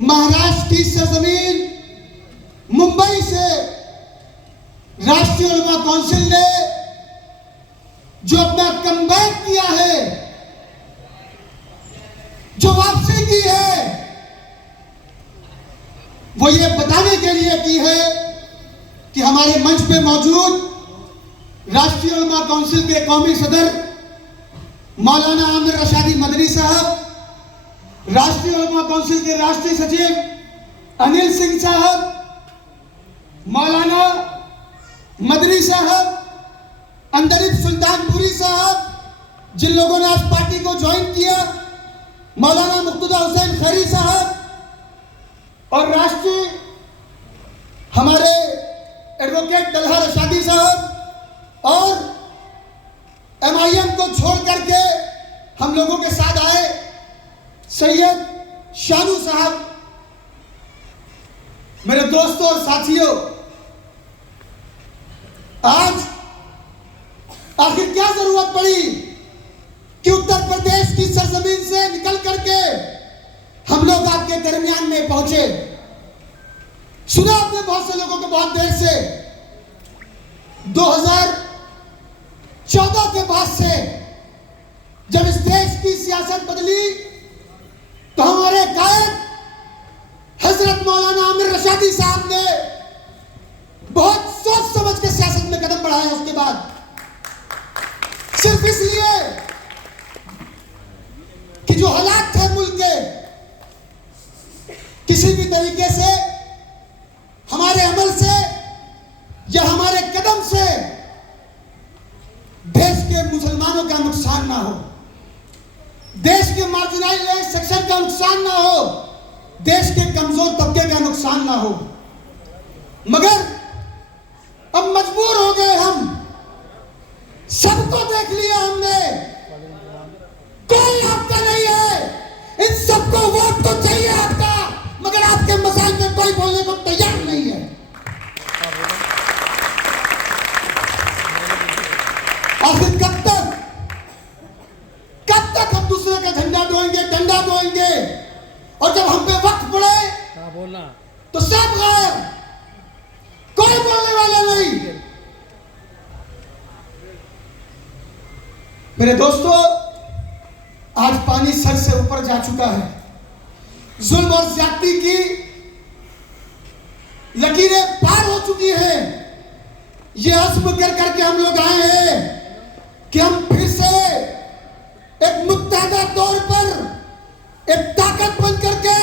महाराष्ट्र की सरजमीन मुंबई से राष्ट्रीय उलमा काउंसिल ने जो अपना कमबैक किया है, जो वापसी की है, वो ये बताने के लिए की है कि हमारे मंच पे मौजूद राष्ट्रीय उलमा काउंसिल के कौमी सदर मौलाना आमिर रशादी मदनी साहब, राष्ट्रीय उलमा काउंसिल के राष्ट्रीय सचिव अनिल सिंह साहब, मौलाना मदनी साहब, अंदरिब सुल्तानपुरी साहब जिन लोगों ने आज पार्टी को ज्वाइन किया, मौलाना मुक्तदा हुसैन खैरी साहब और राष्ट्रीय हमारे एडवोकेट तलहा रशादी साहब और MIM को छोड़ करके हम लोगों के साथ आए सैयद शानू साहब। मेरे दोस्तों और साथियों, आज आखिर क्या जरूरत पड़ी कि उत्तर प्रदेश की सरजमीन से निकल करके हम लोग आपके दरमियान में पहुंचे। सुना आपने बहुत से लोगों को बहुत देर से 2014 के बाद से जब इस देश की सियासत बदली तो हमारे कायद हजरत मौलाना आमिर रशादी साहब ने बहुत सोच समझ के सियासत में कदम बढ़ाया। उसके बाद सिर्फ इसलिए कि जो हालात थे मुल्क के, किसी भी तरीके से हमारे अमल से या हमारे कदम से देश के मुसलमानों का नुकसान ना हो, देश के मार्जिनाइज्ड सेक्शन का नुकसान ना हो, देश के कमजोर तबके का नुकसान ना हो। मगर अब मजबूर हो गए हम, सबको देख लिया हमने, कोई आपका नहीं है। इन सबको वोट तो चाहिए आपका, मगर आपके मसाइल में कोई बोलने को तैयार नहीं है। आखिर कब तक हम दूसरे का झंडा ढोएंगे, डंडा ढोएंगे, और जब हम पे वक्त पड़े बोलना तो सब गायब, कोई बोलने वाला नहीं। मेरे दोस्तों, आज पानी सर से ऊपर जा चुका है। जुल्म और ज्यादती की लकीरें पार हो चुकी हैं। ये अज़्म कर करके हम लोग आए हैं कि हम फिर से एक मुत्तहदा तौर पर एक ताकत बन करके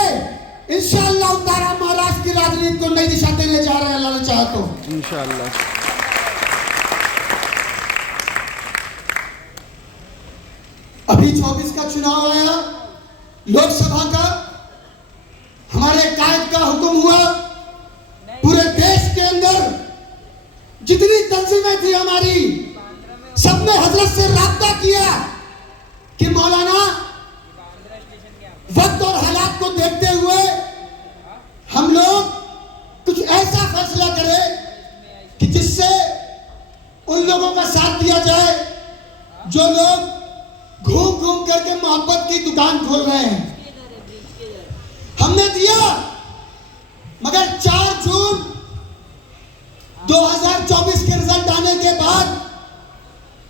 इंशाअल्लाह ताला महाराष्ट्र की राजनीति को नई दिशा देने जा रहे हैं, अल्लाह ने चाहा तो इंशाअल्लाह। अभी 24 का चुनाव आया, लोकसभा का, हमारे कायद का हुक्म हुआ, पूरे देश के अंदर जितनी तंजीमें थी हमारी, सबने हजरत से राब्ता किया कि मौलाना वक्त और हालात को देखते हुए हम लोग कुछ ऐसा फैसला करें कि जिससे उन लोगों का साथ दिया जाए जो लोग घूम घूम करके मोहब्बत की दुकान खोल रहे हैं। हमने दिया, मगर 4 जून 2024 के रिजल्ट आने के बाद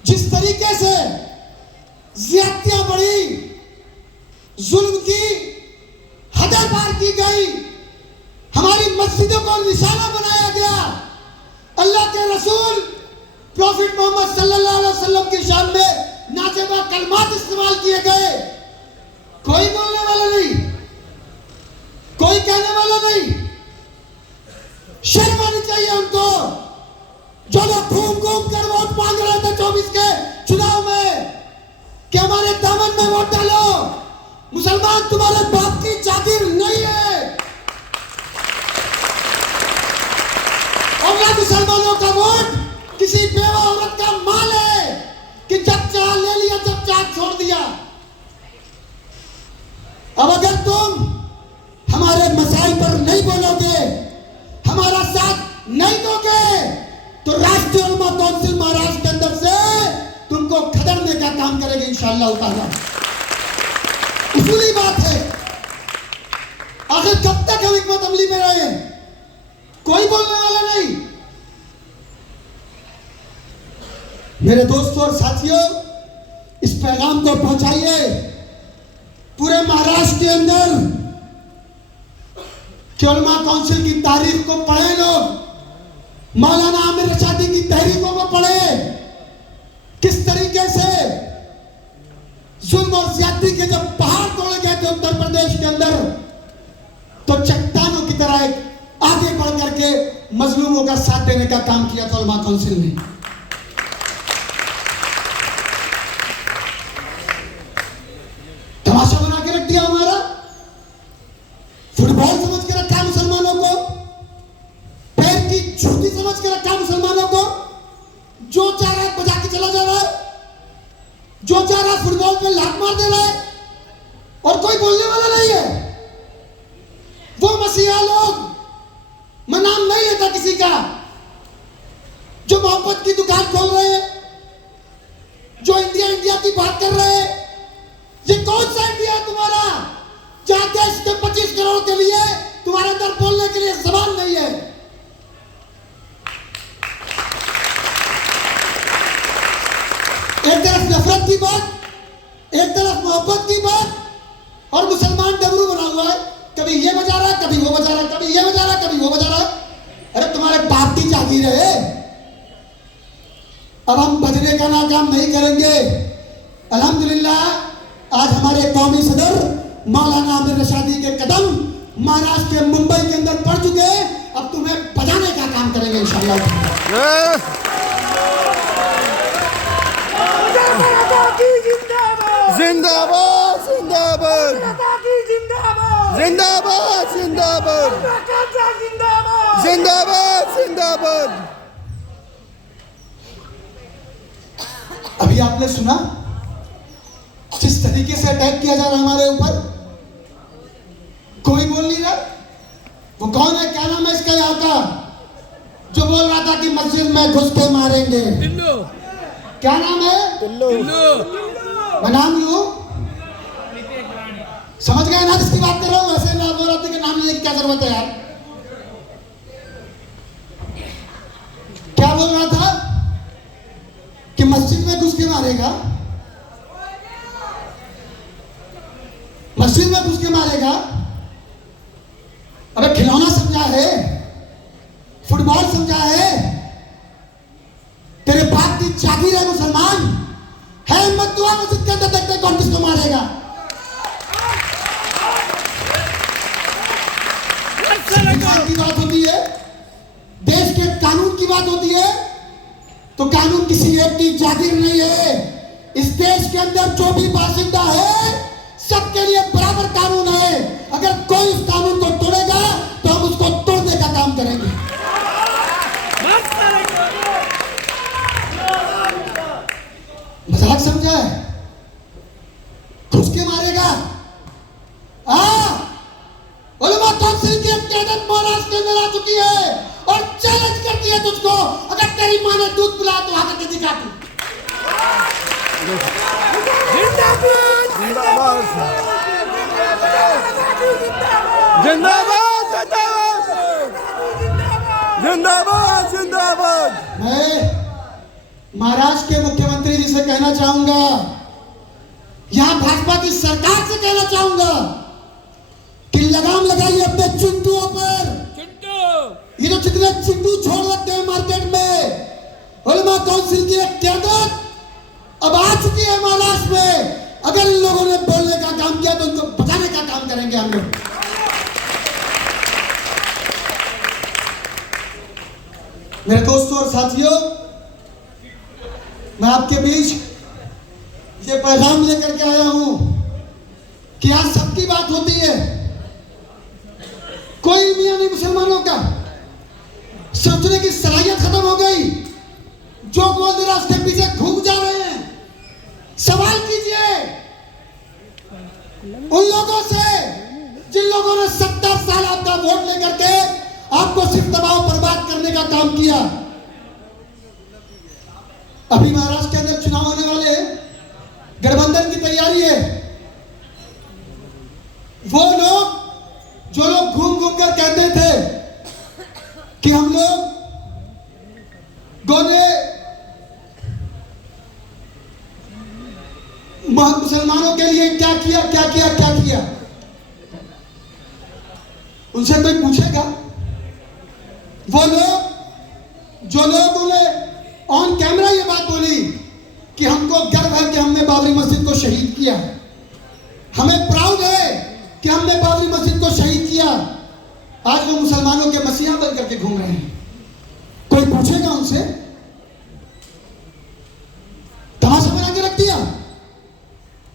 जिस तरीके से ज्यादतियां बढ़ी, जुल्म की हदें पार की गई, हमारी मस्जिदों को निशाना बनाया गया, अल्लाह के रसूल प्रॉफिट मोहम्मद सल्लल्लाहु अलैहि वसल्लम की शान में नाजेबा कलमात इस्तेमाल किए गए, कोई बोलने वाला नहीं, कोई कहने वाला नहीं। शर्म आनी चाहिए उनको, जो लोग घूम घूम कर वोट मांग रहे थे 24 के चुनाव में कि हमारे दामन में वोट डालो। मुसलमान तुम्हारे बाप की जागीर नहीं है, और ना मुसलमानों का वोट किसी बेवा औरत का माल है कि जब चाह ले लिया, जब चाह छोड़ दिया। अब अगर तुम हमारे मसाइल पर नहीं बोलोगे, हमारा साथ नहीं दोगे, तो राष्ट्रीय उलमा काउंसिल महाराष्ट्र के अंदर से तुमको खदेड़ने का काम करेगी इंशाअल्लाह ताला। उसूली बात है, आखिर कब तक हम हिकमत अमली में रहे? कोई बोलने वाला नहीं। मेरे दोस्तों और साथियों, इस पैगाम को पहुंचाइए पूरे महाराष्ट्र के अंदर कि उलमा काउंसिल की तारीख को पढ़े लोग, मौलाना आमिर रशादी की तहरीकों को पढ़े, किस तरीके से जुल्म और ज्यादती के जब पहाड़ तोड़े गए थे उत्तर प्रदेश के अंदर, तो चट्टानों की तरह एक आगे बढ़ करके मजलूमों का साथ देने का काम किया था उलमा काउंसिल ने। तमाशा बना के रख दिया हमारा, फुटबॉल समझ के रखा मुसलमानों को, पैर की जूती समझ के रखा मुसलमानों को। जो चाह रहा है बजा के चला जा रहा है, जो चाह रहा है फुटबॉल पे लात मार दे रहा है, और कोई बोलने वाला नहीं है। वो मसीहा लोग, मैं नाम नहीं लेता किसी का, जो मोहब्बत की दुकान खोल रहे हैं, जो इंडिया इंडिया की बात कर रहे हैं। ये कौन सा इंडिया है तुम्हारा, जहां देश के 25 करोड़ के लिए तुम्हारे अंदर बोलने के लिए जबान नहीं है? एक तरफ नफरत की बात, एक तरफ मोहब्बत की बात, और मुसलमान डमरू बना हुआ है, कभी ये बजा रहा है, कभी वो बजा रहा है, कभी ये बजा रहा है, कभी वो बजा रहा है। अरे तुम्हारे बाप की जागीर है। अब हम बजने का नाकाम नहीं करेंगे। अल्हम्दुलिल्लाह आज हमारे कौमी सदर मौलाना आमिर रशादी के कदम महाराष्ट्र के मुंबई के अंदर पड़ चुके हैं। अब तुम्हें बजाने का काम करेंगे इंशाअल्लाह। जिंदाबाद जिंदाबाद जिंदाबाद जिंदाबाद जिंदाबाद जिंदाबाद। अभी आपने सुना जिस तरीके से अटैक किया जा रहा है हमारे ऊपर, कोई बोल नहीं रहा। वो कौन है, क्या नाम है इसका यहाँ का, जो बोल रहा था कि मस्जिद में घुस के मारेंगे? क्या नाम है? मैं नाम लूं? समझ गए ना जिसकी बात कर रहा हूं? वैसे ना बोल रहा था कि नाम लेने की क्या जरूरत है यार। क्या बोल रहा था कि मस्जिद में घुस के मारेगा, मस्जिद में घुस के मारेगा। अबे खिलौना समझा है, फुटबॉल समझा है, तेरे बाप की जागीर है मुसलमान है। हिम्मत दुआ मस्जिद के अंदर देखते कौन किसको मारेगा। संविधान की बात होती है, देश के कानून की बात होती है, तो कानून किसी एक की जागीर नहीं है। इस देश के अंदर जो भी बाशिंदा है सबके लिए बराबर कानून है। अगर कोई इस कानून को तोड़ेगा तो हम उसको तोड़ने का काम करेंगे। मजाक समझा है? घुस के मारेगा। उलमा काउंसिल की क्यादत महाराष्ट्र के अंदर आ चुकी है और चैलेंज करती है तुझको, अगर तेरी मां ने दूध पिलाया तो आकर के दिखा तू। जिंदाबाद जिंदाबाद जिंदाबाद जिंदाबाद। मैं महाराष्ट्र के मुख्यमंत्री जी से कहना चाहूंगा, यहां भाजपा की सरकार से कहना चाहूंगा कि लगाम लगाइए अपने चिंटुओं पर। ये जो जितने चिंटू छोड़ रखते हैं मार्केट में, उलमा काउंसिल की एक क्यादत अब आ चुकी है महाराष्ट्र में। अगर इन लोगों ने बोलने का काम किया तो उनको बचाने का काम करेंगे हम लोग। मेरे दोस्तों और साथियों, मैं आपके बीच ये पैगाम लेकर के आया हूं कि आज सबकी बात होती है, कोई मियां नहीं मुसलमानों का। सोचने की सलाहियत खत्म हो गई। जो बोल दे रहा उसके पीछे घूम जा रहे हैं। सवाल कीजिए उन लोगों से जिन लोगों ने 70 साल आपका वोट लेकर के आपको सिर्फ दबाव बर्बाद करने का काम किया। अभी महाराष्ट्र के अंदर चुनाव होने वाले हैं, गठबंधन की तैयारी है। वो लोग जो लोग कहते थे कि हम लोग ने मुसलमानों के लिए क्या किया, क्या किया, क्या किया। उनसे कोई पूछेगा? वो लोग जो लोगों ने ऑन कैमरा ये बात बोली कि हमको गर्व है कि हमने बाबरी मस्जिद को शहीद किया, हमें प्राउड है कि हमने बाबरी मस्जिद को शहीद किया, आज वो मुसलमानों के मसीहा बन करके घूम रहे हैं। कोई पूछेगा उनसे? तमाशा बना के रख दिया।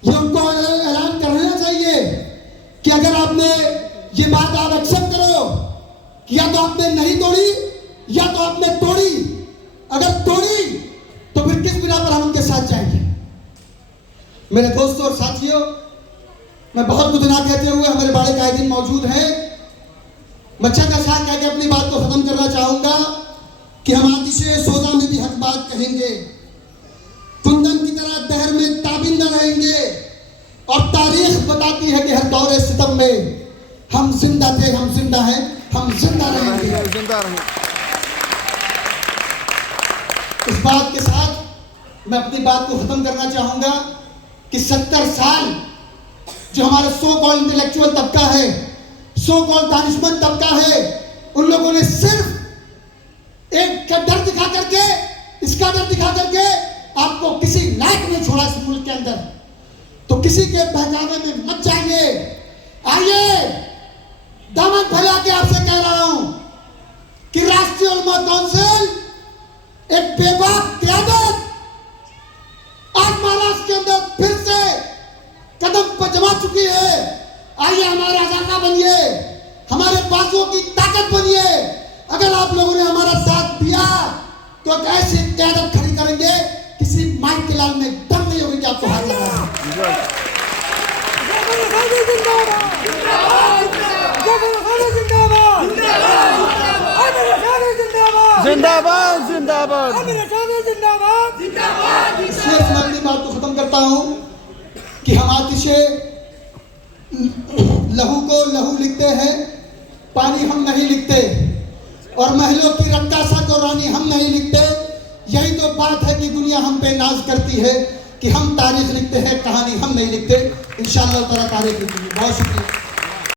ये उनको ऐलान कर देना चाहिए कि अगर आपने ये बात आप एक्सेप्ट करो, या तो आपने नहीं तोड़ी या तो आपने तोड़ी। अगर तोड़ी तो फिर किस बिना पर हम उनके साथ जाएंगे? मेरे दोस्तों और साथियों, मैं बहुत कुछ ना कहते हुए, हमारे बड़े कायदीन मौजूद हैं, मैं चंद अशार कह के अपनी बात को खत्म करना चाहूंगा कि हम आतिशे सोजा में भी हक बात कहेंगे, कुंदन की तरह दहर में ताबिंदा रहेंगे, और तारीख बताती है कि हर दौरे सितम में हम जिंदा थे, हम जिंदा हैं, हम जिंदा रहेंगे। जिंदा रहें। इस बात के साथ मैं अपनी बात को खत्म करना चाहूंगा कि 70 साल जो हमारे सो कॉल्ड इंटेलेक्चुअल तबका है, सो कॉल्ड दानिशमंद तबका है, उन लोगों ने सिर्फ एक डर दिखा करके, इसका डर दिखा करके आपको किसी लायक नहीं छोड़ा इस मुल्क के अंदर। तो किसी के बहकावे में मत जाइए। आइए, दामन फैला के आपसे कह रहा हूं कि राष्ट्रीय उलमा काउंसिल एक बेबाक क़यादत आज महाराष्ट्र के अंदर फिर से कदम पर जमा चुकी है। आइए, हमारा आजादा बनिए, हमारे बाजुओं की ताकत बनिए। अगर आप लोगों ने हमारा साथ दिया तो एक ऐसी क़यादत खड़ी करेंगे, किसी माइक के लाल में दम नहीं होगी कि आपको हाथ लगाना। जिंदाबाद जिंदाबाद। इसलिए मैं अपनी बात को खत्म करता हूं कि हम आतिशे लहू को लहू लिखते हैं, पानी हम नहीं लिखते, और महलों की रक्कासा को रानी हम नहीं लिखते। यही तो बात है कि दुनिया हम पे नाज करती है कि हम तारीख लिखते हैं, कहानी हम नहीं लिखते। इंशाअल्लाह तारीख लिखेंगे। बहुत शुक्रिया।